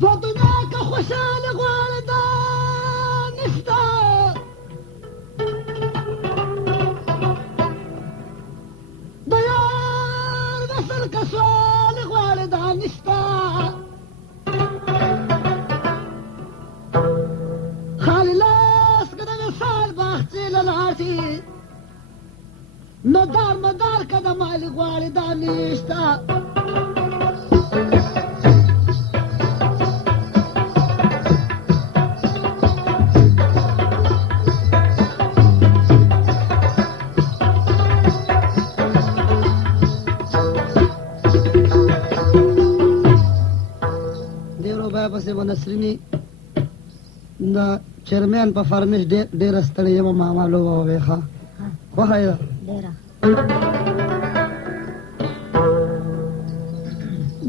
په دنیا کې خوشحاله غواړې دا نشته د یار نسل که سوال غواړې دا نشته خالي لاس که د وصال باغچې له لاړ شي نو دار مدار که د مالي غواړې دا نشته پسې به نسریني د چیرمین په فرمیش ډېره ستړې یم ماما لوبه ووې ښه خوښه یې ده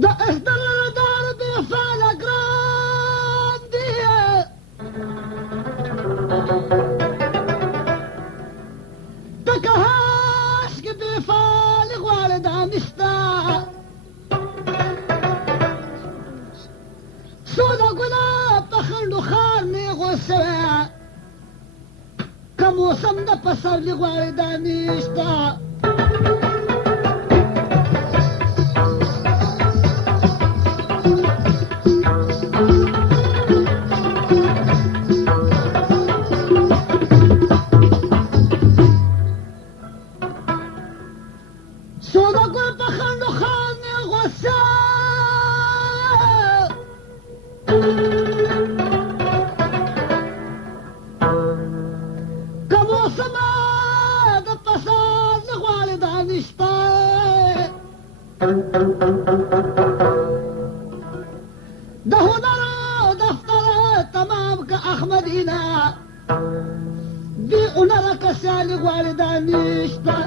د احتلدار بې فعله ګران دي د کهاش کې بې فعلې غواړې دا نشته سودا ګلاب په خنډو خار نیغو شوی که موسم د پسرلي غواړې دا نشته سودا ګل په خنډو خار نیغو شوی که موسم د پسرلي غواړې دا نشته د هنر دفتر تمام که احمدینه بې هنره که سیالي غواړې دا نشته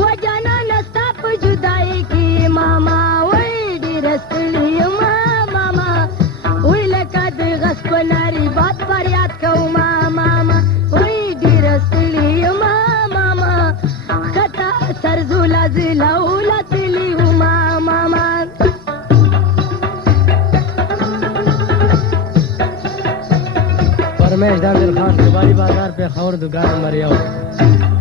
Wajana بازی لولتلی هما مامان فرمیش دردل خان کباری بازار پہ خور دکان نمبر 1